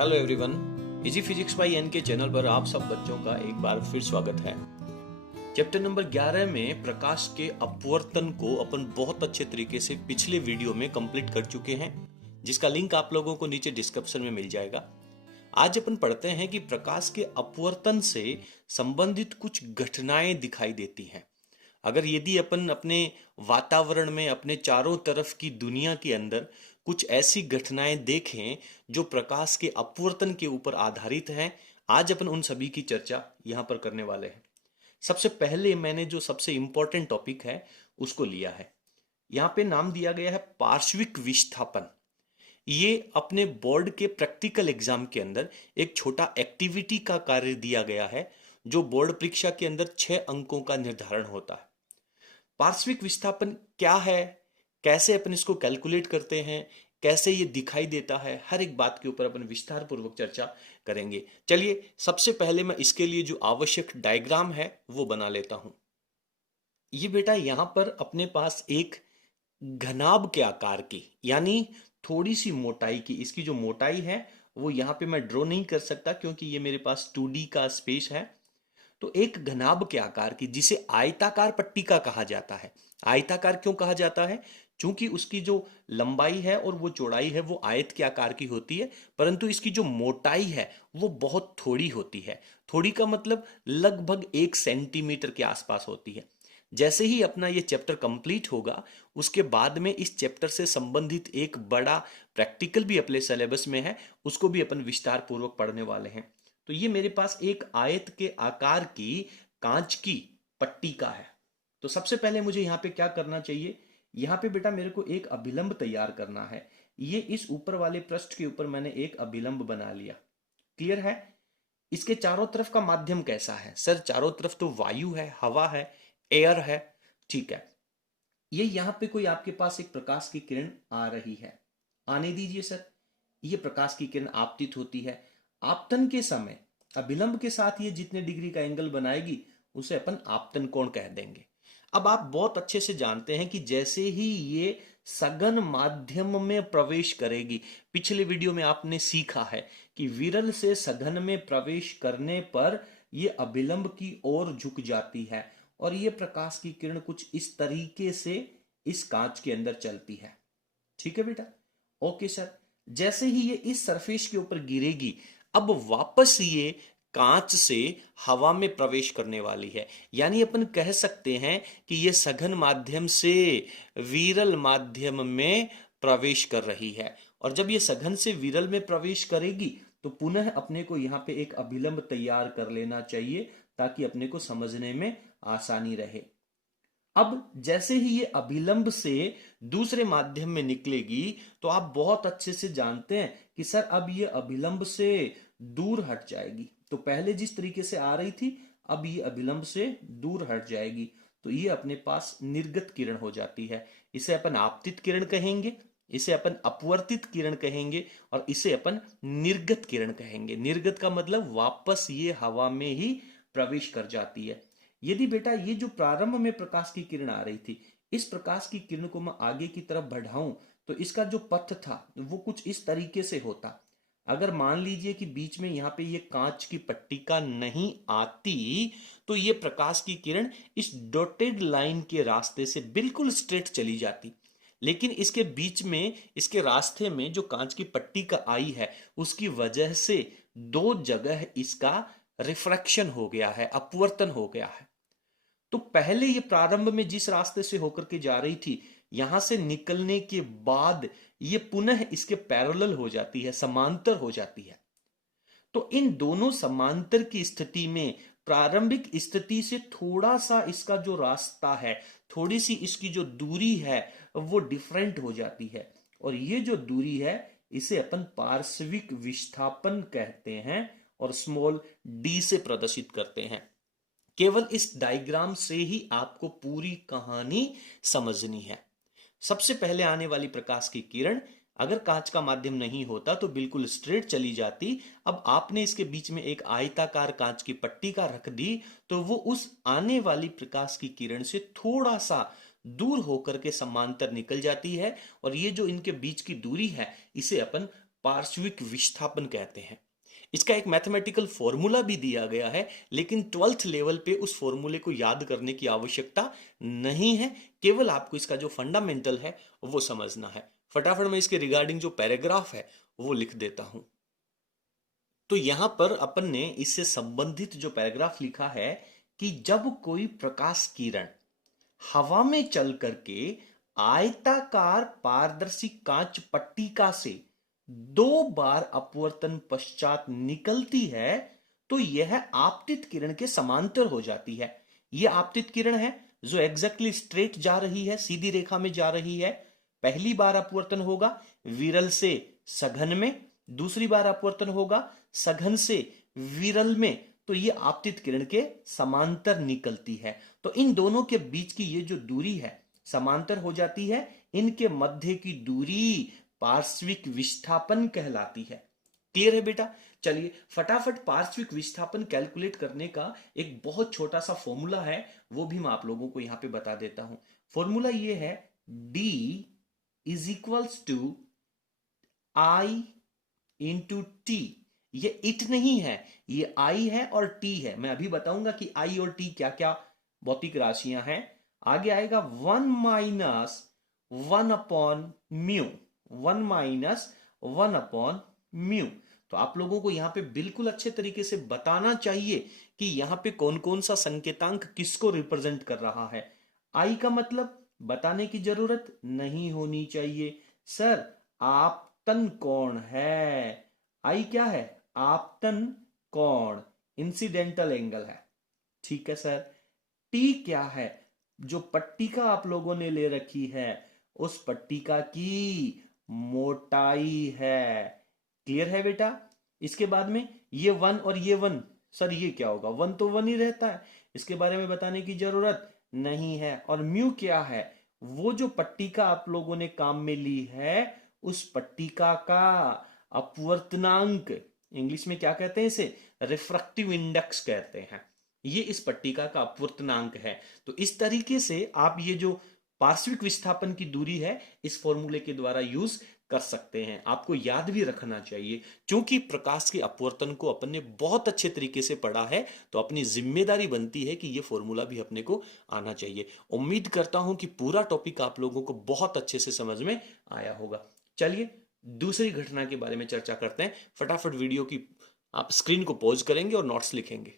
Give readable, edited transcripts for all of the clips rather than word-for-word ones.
Hello everyone, easy physics by N K channel पर आप सब बच्चों का एक बार फिर स्वागत है। चैप्टर नंबर 11 में प्रकाश के अपवर्तन को अपन बहुत अच्छे तरीके से पिछले वीडियो में कंप्लीट कर चुके हैं, जिसका लिंक आप लोगों को नीचे डिस्क्रिप्शन में मिल जाएगा। आज अपन पढ़ते हैं कि प्रकाश के अपवर्तन से संबंधित कुछ घटनाएं दिखाई देती हैं। अगर यदि अपन अपने वातावरण में अपने चारों तरफ की दुनिया के अंदर कुछ ऐसी घटनाएं देखें जो प्रकाश के अपवर्तन के ऊपर आधारित हैं, आज अपन उन सभी की चर्चा यहां पर करने वाले हैं। सबसे पहले मैंने जो सबसे इंपॉर्टेंट टॉपिक है उसको लिया है। यहाँ पे नाम दिया गया है पार्श्विक विस्थापन। ये अपने बोर्ड के प्रैक्टिकल एग्जाम के अंदर एक छोटा एक्टिविटी का कार्य दिया गया है, जो बोर्ड परीक्षा के अंदर 6 अंकों का निर्धारण होता है। पार्श्विक विस्थापन क्या है, कैसे अपन इसको कैलकुलेट करते हैं, कैसे ये दिखाई देता है, हर एक बात के ऊपर अपन विस्तार पूर्वक चर्चा करेंगे। चलिए सबसे पहले मैं इसके लिए जो आवश्यक डायग्राम है वो बना लेता हूं। ये बेटा यहां पर अपने पास एक घनाभ के आकार की, यानी थोड़ी सी मोटाई की, इसकी जो मोटाई है वो यहां पे मैं ड्रॉ नहीं कर सकता क्योंकि ये मेरे पास 2D का स्पेस है। तो एक घनाभ के आकार की, जिसे आयताकार पट्टिका कहा जाता है। आयताकार क्यों कहा जाता है? क्योंकि उसकी जो लंबाई है और वो चौड़ाई है वो आयत के आकार की होती है, परंतु इसकी जो मोटाई है वो बहुत थोड़ी होती है। थोड़ी का मतलब लगभग 1 सेंटीमीटर के आसपास होती है। जैसे ही अपना ये चैप्टर कंप्लीट होगा, उसके बाद में इस चैप्टर से संबंधित एक बड़ा प्रैक्टिकल भी अपने सिलेबस में है, उसको भी अपन विस्तार पूर्वक पढ़ने वाले हैं। तो ये मेरे पास एक आयत के आकार की कांच की पट्टिका है। तो सबसे पहले मुझे यहाँ पे क्या करना चाहिए? यहाँ पे बेटा मेरे को एक अभिलंब तैयार करना है। ये इस ऊपर वाले पृष्ठ के ऊपर मैंने एक अभिलंब बना लिया। क्लियर है? इसके चारों तरफ का माध्यम कैसा है? सर चारों तरफ तो वायु है, हवा है, एयर है। ठीक है, ये यहां पे कोई आपके पास एक प्रकाश की किरण आ रही है, आने दीजिए सर। ये प्रकाश की किरण आपतित होती है। आपतन के समय अभिलंब के साथ ये जितने डिग्री का एंगल बनाएगी उसे अपन आपतन कोण कह देंगे। अब आप बहुत अच्छे से जानते हैं कि जैसे ही ये सघन माध्यम में प्रवेश करेगी, पिछले वीडियो में आपने सीखा है कि विरल से सघन में प्रवेश करने पर ये अभिलंब की ओर झुक जाती है और ये प्रकाश की किरण कुछ इस तरीके से इस कांच के अंदर चलती है। ठीक है बेटा? Okay sir. जैसे ही ये इस सरफेस के ऊपर गिरेगी, अब वापस ये कांच से हवा में प्रवेश करने वाली है। यानी अपन कह सकते हैं कि ये सघन माध्यम से विरल माध्यम में प्रवेश कर रही है। और जब ये सघन से विरल में प्रवेश करेगी तो पुनः अपने को यहाँ पे एक अभिलंब तैयार कर लेना चाहिए ताकि अपने को समझने में आसानी रहे। अब जैसे ही ये अभिलंब से दूसरे माध्यम में निकलेगी तो आप बहुत अच्छे से जानते हैं कि सर अब ये अभिलंब से दूर हट जाएगी। तो पहले जिस तरीके से आ रही थी, अब ये अभिलंब से दूर हट जाएगी। तो ये अपने पास निर्गत किरण हो जाती है। इसे अपन आपतित किरण कहेंगे, इसे अपन अपवर्तित किरण कहेंगे और इसे अपन निर्गत किरण कहेंगे। निर्गत का मतलब वापस ये हवा में ही प्रवेश कर जाती है। यदि बेटा ये जो प्रारंभ में प्रकाश की किरण आ रही थी, इस प्रकाश की किरण को मैं आगे की तरफ बढ़ाऊं तो इसका जो पथ था वो कुछ इस तरीके से होता। अगर मान लीजिए कि बीच में यहां पे ये कांच की पट्टिका नहीं आती तो ये प्रकाश की किरण इस डॉटेड लाइन के रास्ते से बिल्कुल स्ट्रेट चली जाती। लेकिन इसके बीच में, इसके रास्ते में जो कांच की पट्टिका आई है उसकी वजह से दो जगह इसका रिफ्रैक्शन हो गया है, अपवर्तन हो गया है। तो पहले ये प्रारंभ में जिस रास्ते से होकर के जा रही थी, यहां से निकलने के बाद ये पुनः इसके पैरेलल हो जाती है, समांतर हो जाती है। तो इन दोनों समांतर की स्थिति में प्रारंभिक स्थिति से थोड़ा सा इसका जो रास्ता है, थोड़ी सी इसकी जो दूरी है वो डिफरेंट हो जाती है। और ये जो दूरी है इसे अपन पार्श्विक विस्थापन कहते हैं और स्मॉल डी से प्रदर्शित करते हैं। केवल इस डायग्राम से ही आपको पूरी कहानी समझनी है। सबसे पहले आने वाली प्रकाश की किरण अगर कांच का माध्यम नहीं होता तो बिल्कुल स्ट्रेट चली जाती। अब आपने इसके बीच में एक आयताकार कांच की पट्टिका रख दी तो वो उस आने वाली प्रकाश की किरण से थोड़ा सा दूर होकर के समांतर निकल जाती है और ये जो इनके बीच की दूरी है इसे अपन पार्श्विक विस्थापन कहते हैं। इसका एक मैथमेटिकल फॉर्मूला भी दिया गया है, लेकिन 12th लेवल पे उस फॉर्मूले को याद करने की आवश्यकता नहीं है, केवल आपको इसका जो फंडामेंटल है वो समझना है। फटाफट मैं इसके रिगार्डिंग जो पैराग्राफ है वो लिख देता हूं। तो यहां पर अपन ने इससे संबंधित जो पैराग्राफ लिखा है कि जब कोई प्रकाश किरण हवा में चल करके आयताकार पारदर्शी कांच पट्टिका से 2 बार अपवर्तन पश्चात निकलती है तो यह आपतित किरण के समांतर हो जाती है। यह आपतित किरण है जो एग्जैक्टली स्ट्रेट जा रही है, सीधी रेखा में जा रही है। पहली बार अपवर्तन होगा विरल से सघन में, दूसरी बार अपवर्तन होगा सघन से विरल में, तो ये आपतित किरण के समांतर निकलती है। तो इन दोनों के बीच की ये जो दूरी है समांतर हो जाती है, इनके मध्य की दूरी पार्श्विक विस्थापन कहलाती है। क्लियर है बेटा? चलिए फटाफट पार्श्विक विस्थापन कैलकुलेट करने का एक बहुत छोटा सा फॉर्मूला है, वो भी मैं आप लोगों को यहां पे बता देता हूं। फॉर्मूला ये है D is equals to I into T। ये इट नहीं है, ये I है और T है। मैं अभी बताऊंगा कि I और T क्या क्या भौतिक राशियां हैं। आगे आएगा 1 minus 1 upon mu, 1 minus 1 upon mu. तो आप लोगों को यहां पे बिल्कुल अच्छे तरीके से बताना चाहिए कि यहां पे कौन कौन सा संकेतांक किसको रिप्रेजेंट कर रहा है। आई का मतलब बताने की जरूरत नहीं होनी चाहिए। सर आपतन कोण है, आई क्या है? आपतन कोण, इंसिडेंटल एंगल है। ठीक है सर। टी क्या है? जो पट्टिका आप लोगों ने ले रखी है उस पट्टिका की मोटाई है। क्लियर है बेटा? इसके बाद में ये 1 और ये 1, सर ये क्या होगा? 1 तो 1 ही रहता है, इसके बारे में बताने की जरूरत नहीं है। और म्यू क्या है? वो जो पट्टिका आप लोगों ने काम में ली है उस पट्टिका का अपवर्तनांक, इंग्लिश में क्या कहते हैं इसे? रिफ्रैक्टिव इंडेक्स कहते हैं। ये इस पट्टिका का अपवर्तनांक है। तो इस तरीके से आप ये जो पार्श्विक विस्थापन की दूरी है इस फॉर्मूले के द्वारा यूज कर सकते हैं। आपको याद भी रखना चाहिए, क्योंकि प्रकाश के अपवर्तन को अपन ने बहुत अच्छे तरीके से पढ़ा है, तो अपनी जिम्मेदारी बनती है कि ये फॉर्मूला भी अपने को आना चाहिए। उम्मीद करता हूं कि पूरा टॉपिक आप लोगों को बहुत अच्छे से समझ में आया होगा। चलिए दूसरी घटना के बारे में चर्चा करते हैं। फटाफट वीडियो की आप स्क्रीन को पॉज करेंगे और नोट्स लिखेंगे।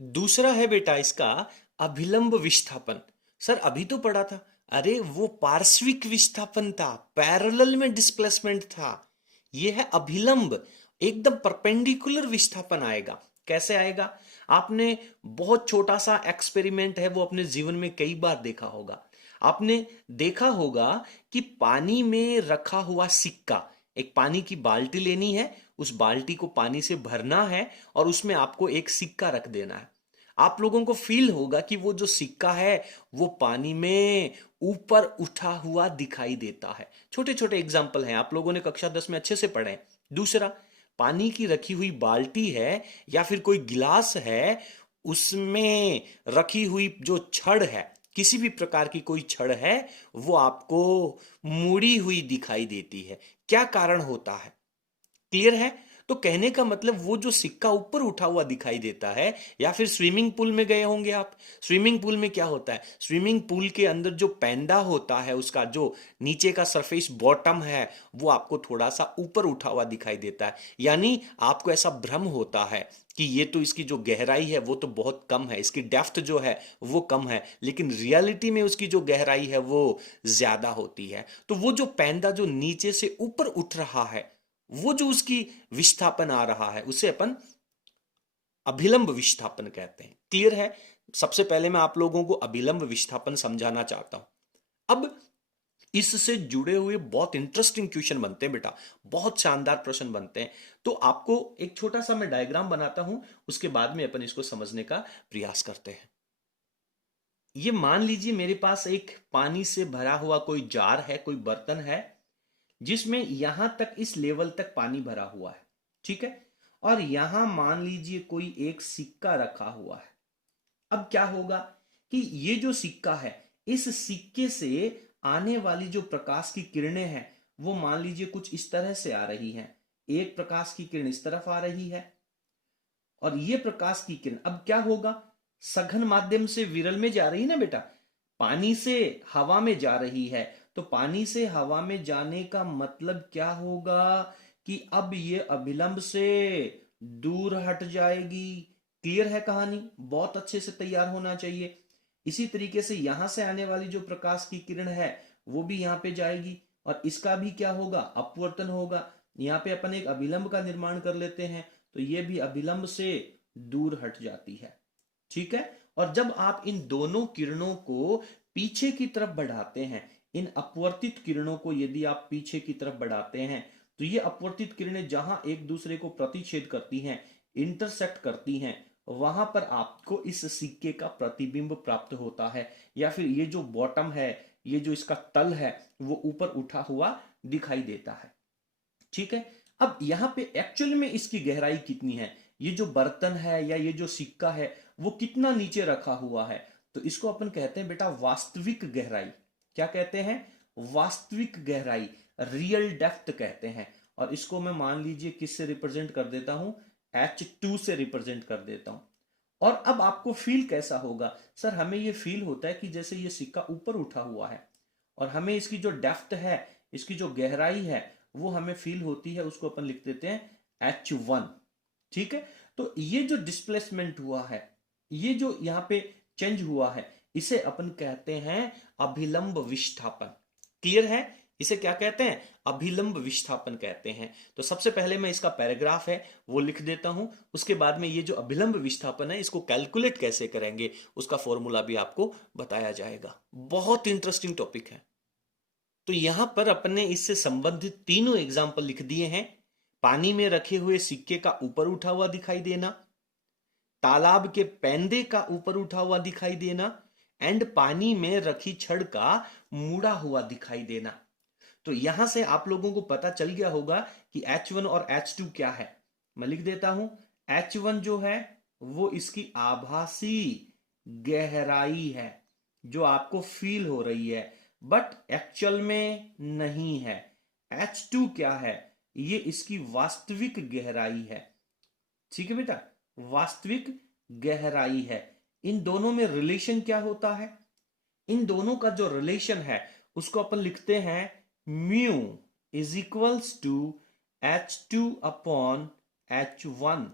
दूसरा है बेटा इसका अभिलंब विस्थापन। सर अभी तो पढ़ा था, अरे वो पार्श्विक विस्थापन था, पैरेलल में डिस्प्लेसमेंट था। यह है अभिलंब, एकदम परपेंडिकुलर विस्थापन आएगा। कैसे आएगा? आपने बहुत छोटा सा एक्सपेरिमेंट है वो अपने जीवन में कई बार देखा होगा। आपने देखा होगा कि पानी में रखा हुआ सिक्का, एक पानी की बाल्टी लेनी है, उस बाल्टी को पानी से भरना है और उसमें आपको एक सिक्का रख देना है। आप लोगों को फील होगा कि वो जो सिक्का है वो पानी में ऊपर उठा हुआ दिखाई देता है। छोटे छोटे एग्जाम्पल हैं, आप लोगों ने कक्षा 10 में अच्छे से पढ़े हैं। दूसरा, पानी की रखी हुई बाल्टी है या फिर कोई गिलास है, उसमें रखी हुई जो छड़ है, किसी भी प्रकार की कोई छड़ है, वो आपको मुड़ी हुई दिखाई देती है। क्या कारण होता है? क्लियर है? तो कहने का मतलब वो जो सिक्का ऊपर उठा हुआ दिखाई देता है, या फिर स्विमिंग पूल में गए होंगे आप। स्विमिंग पूल में क्या होता है? स्विमिंग पूल के अंदर जो पैंडा होता है, उसका जो नीचे का सरफेस बॉटम है, वो आपको थोड़ा सा ऊपर उठा हुआ दिखाई देता है। यानी आपको ऐसा भ्रम होता है कि ये तो इसकी जो गहराई है वो तो बहुत कम है, इसकी डेप्थ जो है वो कम है, लेकिन रियलिटी में उसकी जो गहराई है वो ज्यादा होती है। तो वो जो पैंदा जो नीचे से ऊपर उठ रहा है, वो जो उसकी विस्थापन आ रहा है, उसे अपन अभिलंब विस्थापन कहते हैं। क्लियर है? सबसे पहले मैं आप लोगों को अभिलंब विस्थापन समझाना चाहता हूं। अब इससे जुड़े हुए बहुत इंटरेस्टिंग क्वेश्चन बनते हैं बेटा, बहुत शानदार प्रश्न बनते हैं। तो आपको एक छोटा सा मैं डायग्राम बनाता हूं, उसके बाद में अपन इसको समझने का प्रयास करते हैं। ये मान लीजिए मेरे पास एक पानी से भरा हुआ कोई जार है, कोई बर्तन है, जिसमें यहां तक इस लेवल तक पानी भरा हुआ है। ठीक है? और यहां मान लीजिए कोई एक सिक्का रखा हुआ है। अब क्या होगा कि ये जो सिक्का है, इस सिक्के से आने वाली जो प्रकाश की किरणें हैं वो मान लीजिए कुछ इस तरह से आ रही है। एक प्रकाश की किरण इस तरफ आ रही है और ये प्रकाश की किरण अब क्या होगा, सघन माध्यम से विरल में जा रही है ना बेटा, पानी से हवा में जा रही है। तो पानी से हवा में जाने का मतलब क्या होगा कि अब ये अभिलंब से दूर हट जाएगी। क्लियर है कहानी, बहुत अच्छे से तैयार होना चाहिए। इसी तरीके से यहां से आने वाली जो प्रकाश की किरण है वो भी यहां पे जाएगी और इसका भी क्या होगा, अपवर्तन होगा। यहां पे अपन एक अभिलंब का निर्माण कर लेते हैं तो ये भी अभिलंब से दूर हट जाती है। ठीक है, और जब आप इन दोनों किरणों को पीछे की तरफ बढ़ाते हैं, इन अपवर्तित किरणों को यदि आप पीछे की तरफ बढ़ाते हैं तो ये अपवर्तित किरणें जहां एक दूसरे को प्रतिच्छेद करती हैं, इंटरसेक्ट करती हैं, वहां पर आपको इस सिक्के का प्रतिबिंब प्राप्त होता है, या फिर ये जो बॉटम है, ये जो इसका तल है वो ऊपर उठा हुआ दिखाई देता है। ठीक है, अब यहां पे एक्चुअल में इसकी गहराई कितनी है, ये जो बर्तन है या ये जो सिक्का है वो कितना नीचे रखा हुआ है, तो इसको अपन कहते हैं बेटा वास्तविक गहराई। क्या कहते हैं, वास्तविक गहराई, रियल डेप्थ कहते हैं। और इसको मैं मान लीजिए किससे रिप्रेजेंट कर देता हूं, H2 से रिप्रेजेंट कर देता हूं। और अब आपको फील कैसा होगा, सर हमें ये फील होता है कि जैसे ये सिक्का ऊपर उठा हुआ है और हमें इसकी जो डेप्थ है, इसकी जो गहराई है वो हमें फील होती है, उसको अपन लिख देते हैं H1। ठीक है, तो ये जो डिस्प्लेसमेंट हुआ है, ये जो यहां पे चेंज हुआ है, इसे अपन कहते हैं अभिलंब विस्थापन। क्लियर है, इसे क्या कहते हैं, अभिलंब विस्थापन कहते हैं। तो सबसे पहले मैं इसका पैराग्राफ है वो लिख देता हूं, उसके बाद में ये जो अभिलंब विस्थापन है इसको कैलकुलेट कैसे करेंगे उसका फॉर्मूला भी आपको बताया जाएगा। बहुत इंटरेस्टिंग टॉपिक है। तो यहां पर अपने इससे संबंधित तीनों एग्जाम्पल लिख दिए हैं। पानी में रखे हुए सिक्के का ऊपर उठा हुआ दिखाई देना, तालाब के पैंदे का ऊपर उठा हुआ दिखाई देना, एंड पानी में रखी छड़ का मुड़ा हुआ दिखाई देना। तो यहां से आप लोगों को पता चल गया होगा कि H1 और H2 क्या है। मैं लिख देता हूं, H1 जो है वो इसकी आभासी गहराई है जो आपको फील हो रही है बट एक्चुअल में नहीं है। H2 क्या है, ये इसकी वास्तविक गहराई है। ठीक है बेटा, वास्तविक गहराई है। इन दोनों में रिलेशन क्या होता है, इन दोनों का जो रिलेशन है उसको अपन लिखते हैं mu is equals to H2 upon H1।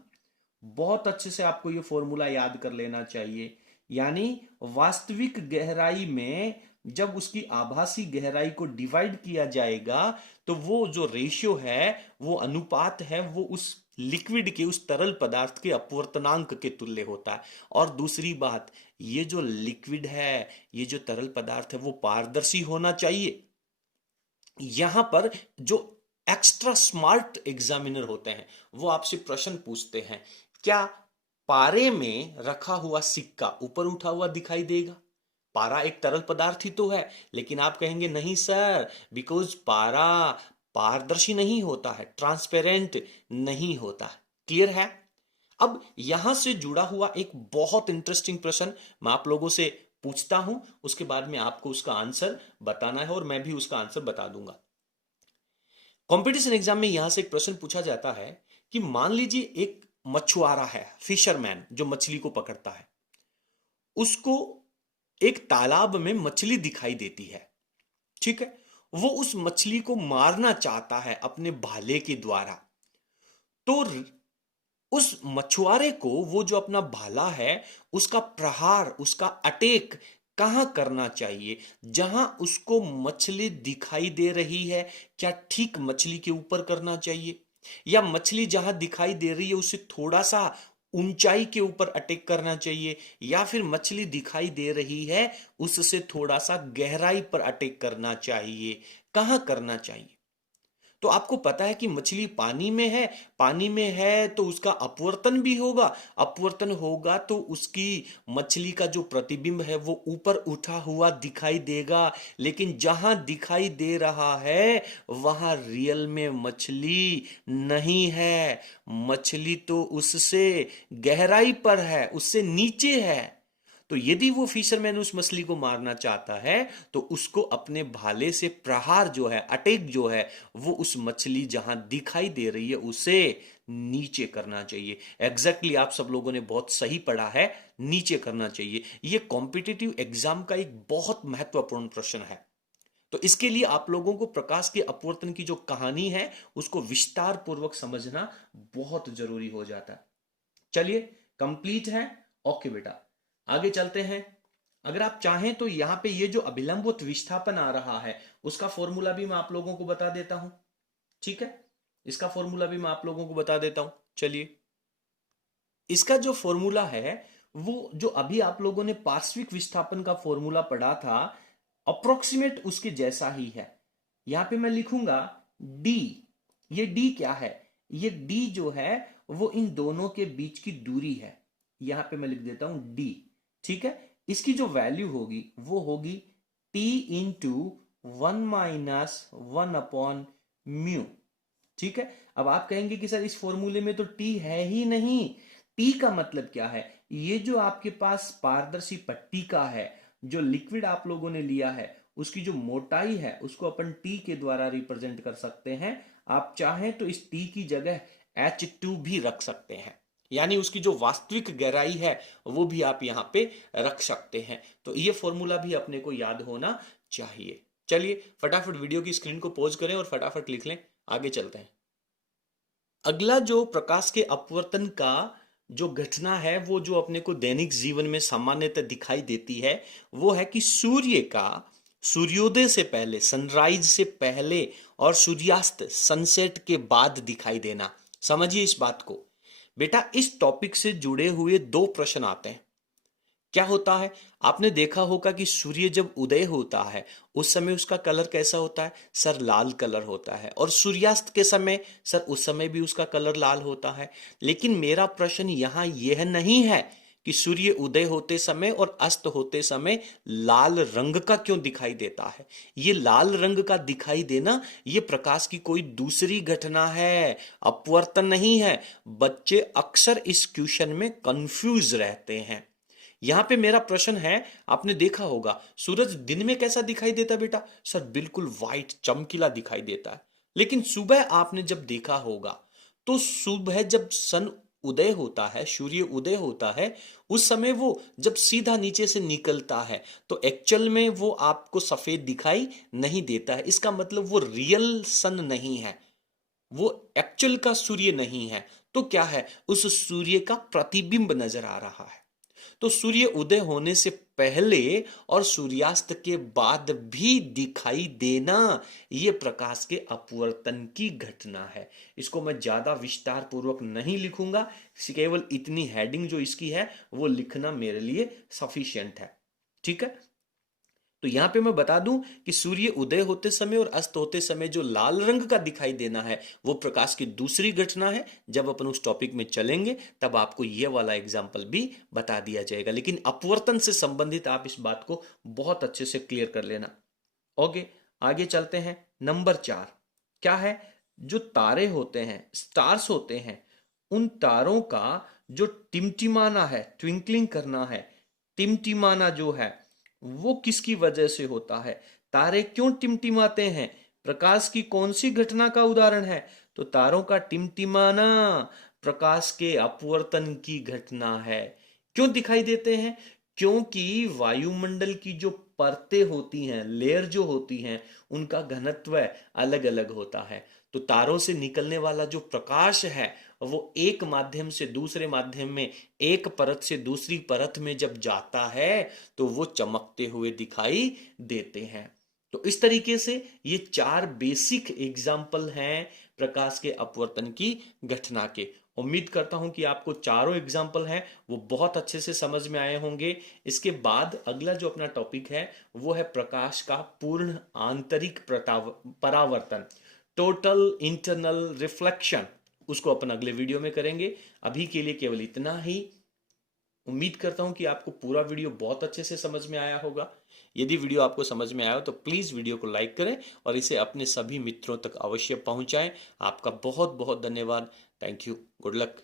बहुत अच्छे से आपको ये फॉर्मूला याद कर लेना चाहिए। यानी वास्तविक गहराई में जब उसकी आभासी गहराई को डिवाइड किया जाएगा तो वो जो रेशियो है, वो अनुपात है, वो उस लिक्विड के, उस तरल पदार्थ के अपवर्तनांक के तुल्य होता है। और दूसरी बात, ये जो लिक्विड है, ये जो तरल पदार्थ है वो पारदर्शी होना चाहिए। यहां पर जो एक्स्ट्रा स्मार्ट एग्जामिनर होते हैं वो आपसे प्रश्न पूछते हैं, क्या पारे में रखा हुआ सिक्का ऊपर उठा हुआ दिखाई देगा? पारा एक तरल पदार्थ ही तो है, लेकिन आप कहेंगे नहीं सर, बिकॉज पारा पारदर्शी नहीं होता है, ट्रांसपेरेंट नहीं होता है। क्लियर है? अब यहां से जुड़ा हुआ एक बहुत इंटरेस्टिंग प्रश्न मैं आप लोगों से पूछता हूं, उसके बाद में आपको उसका आंसर बताना है और मैं भी उसका आंसर बता दूंगा। कंपटीशन एग्जाम में यहां से एक प्रश्न पूछा जाता है कि मान लीजिए एक मछुआरा है, फिशरमैन, जो मछली को पकड़ता है, उसको एक तालाब में मछली दिखाई देती है। ठीक है, वो उस मछली को मारना चाहता है अपने भाले के द्वारा। तो उस मछुआरे को वो जो अपना भाला है उसका प्रहार, उसका अटैक कहां करना चाहिए? जहां उसको मछली दिखाई दे रही है, क्या ठीक मछली के ऊपर करना चाहिए, या मछली जहां दिखाई दे रही है उससे थोड़ा सा ऊंचाई के ऊपर अटैक करना चाहिए, या फिर मछली दिखाई दे रही है उससे थोड़ा सा गहराई पर अटैक करना चाहिए? कहां करना चाहिए? तो आपको पता है कि मछली पानी में है, पानी में है तो उसका अपवर्तन भी होगा, अपवर्तन होगा तो उसकी मछली का जो प्रतिबिंब है वो ऊपर उठा हुआ दिखाई देगा। लेकिन जहां दिखाई दे रहा है वहां रियल में मछली नहीं है, मछली तो उससे गहराई पर है, उससे नीचे है। तो यदि वो फिशरमैन उस मछली को मारना चाहता है तो उसको अपने भाले से प्रहार जो है, अटैक जो है, वो उस मछली जहां दिखाई दे रही है उसे नीचे करना चाहिए। एग्जैक्टली आप सब लोगों ने बहुत सही पढ़ा है, नीचे करना चाहिए। ये कॉम्पिटिटिव एग्जाम का एक बहुत महत्वपूर्ण प्रश्न है। तो इसके लिए आप लोगों को प्रकाश के अपवर्तन की जो कहानी है उसको विस्तार पूर्वक समझना बहुत जरूरी हो जाता है। चलिए, कंप्लीट है। ओके बेटा, आगे चलते हैं। अगर आप चाहें तो यहां पे ये जो अभिलंबित विस्थापन आ रहा है उसका फॉर्मूला भी मैं आप लोगों को बता देता हूं। ठीक है, इसका फॉर्मूला भी मैं आप लोगों को बता देता हूं। चलिए, इसका जो फॉर्मूला है वो जो अभी आप लोगों ने पार्श्विक विस्थापन का फॉर्मूला पढ़ा था, अप्रोक्सीमेट उसके जैसा ही है। यहां पे मैं लिखूंगा डी। ये डी क्या है? ये डी जो है वो इन दोनों के बीच की दूरी है। यहां पे मैं लिख देता हूं डी। ठीक है, इसकी जो वैल्यू होगी वो होगी टी इंटू 1 - 1/म्यू। ठीक है, अब आप कहेंगे कि सर इस फॉर्मूले में तो टी है ही नहीं। टी का मतलब क्या है? ये जो आपके पास पारदर्शी पट्टी का है, जो लिक्विड आप लोगों ने लिया है, उसकी जो मोटाई है उसको अपन टी के द्वारा रिप्रेजेंट कर सकते हैं। आप चाहें तो इस टी की जगह H2 भी रख सकते हैं, यानी उसकी जो वास्तविक गहराई है वो भी आप यहां पे रख सकते हैं। तो ये फॉर्मूला भी अपने को याद होना चाहिए। चलिए, फटाफट वीडियो की स्क्रीन को पॉज करें और फटाफट लिख लें। आगे चलते हैं। अगला जो प्रकाश के अपवर्तन का जो घटना है वो जो अपने को दैनिक जीवन में सामान्यतः दिखाई देती है वो है कि सूर्य का सूर्योदय से पहले, सनराइज से पहले, और सूर्यास्त सनसेट के बाद दिखाई देना। समझिए इस बात को बेटा। इस टॉपिक से जुड़े हुए दो प्रश्न आते हैं। क्या होता है, आपने देखा होगा कि सूर्य जब उदय होता है उस समय उसका कलर कैसा होता है? सर लाल कलर होता है। और सूर्यास्त के समय सर उस समय भी उसका कलर लाल होता है। लेकिन मेरा प्रश्न यहां यह नहीं है कि सूर्य उदय होते समय और अस्त होते समय लाल रंग का क्यों दिखाई देता है। ये लाल रंग का दिखाई देना ये प्रकाश की कोई दूसरी घटना है, अपवर्तन नहीं है। बच्चे अक्सर इस क्वेश्चन में कंफ्यूज रहते हैं। यहां पे मेरा प्रश्न है, आपने देखा होगा सूरज दिन में कैसा दिखाई देता है बेटा? सर बिल्कुल व्हाइट चमकीला दिखाई देता है। लेकिन सुबह आपने जब देखा होगा तो सुबह जब सन उदय होता है, सूर्य उदय होता है, उस समय वो जब सीधा नीचे से निकलता है तो एक्चुअल में वो आपको सफेद दिखाई नहीं देता है। इसका मतलब वो रियल सन नहीं है, वो एक्चुअल का सूर्य नहीं है। तो क्या है, उस सूर्य का प्रतिबिंब नजर आ रहा है। तो सूर्य उदय होने से पहले और सूर्यास्त के बाद भी दिखाई देना यह प्रकाश के अपवर्तन की घटना है। इसको मैं ज्यादा विस्तार पूर्वक नहीं लिखूंगा, केवल इतनी हेडिंग जो इसकी है वो लिखना मेरे लिए सफिशिएंट है। ठीक है, तो यहां पे मैं बता दूं कि सूर्य उदय होते समय और अस्त होते समय जो लाल रंग का दिखाई देना है वो प्रकाश की दूसरी घटना है। जब अपन उस टॉपिक में चलेंगे तब आपको ये वाला एग्जाम्पल भी बता दिया जाएगा, लेकिन अपवर्तन से संबंधित आप इस बात को बहुत अच्छे से क्लियर कर लेना। ओके, आगे चलते हैं। नंबर 4 क्या है? जो तारे होते हैं, स्टार्स होते हैं, उन तारों का जो टिमटिमाना है, ट्विंकलिंग करना है, टिमटिमाना जो है वो किसकी वजह से होता है? तारे क्यों टिमटिमाते हैं? प्रकाश की कौन सी घटना का उदाहरण है? तो तारों का टिमटिमाना प्रकाश के अपवर्तन की घटना है। क्यों दिखाई देते हैं? क्योंकि वायुमंडल की जो परतें होती हैं, लेयर जो होती हैं, उनका घनत्व अलग अलग होता है। तो तारों से निकलने वाला जो प्रकाश है वो एक माध्यम से दूसरे माध्यम में, एक परत से दूसरी परत में जब जाता है तो वो चमकते हुए दिखाई देते हैं। तो इस तरीके से ये 4 बेसिक एग्जाम्पल हैं प्रकाश के अपवर्तन की घटना के। उम्मीद करता हूं कि आपको चारों एग्जाम्पल हैं वो बहुत अच्छे से समझ में आए होंगे। इसके बाद अगला जो अपना टॉपिक है वो है प्रकाश का पूर्ण आंतरिक परावर्तन, टोटल इंटरनल रिफ्लेक्शन। उसको अपन अगले वीडियो में करेंगे। अभी के लिए केवल इतना ही। उम्मीद करता हूं कि आपको पूरा वीडियो बहुत अच्छे से समझ में आया होगा। यदि वीडियो आपको समझ में आया हो तो प्लीज वीडियो को लाइक करें और इसे अपने सभी मित्रों तक अवश्य पहुंचाएं। आपका बहुत बहुत धन्यवाद। Thank you. Good luck.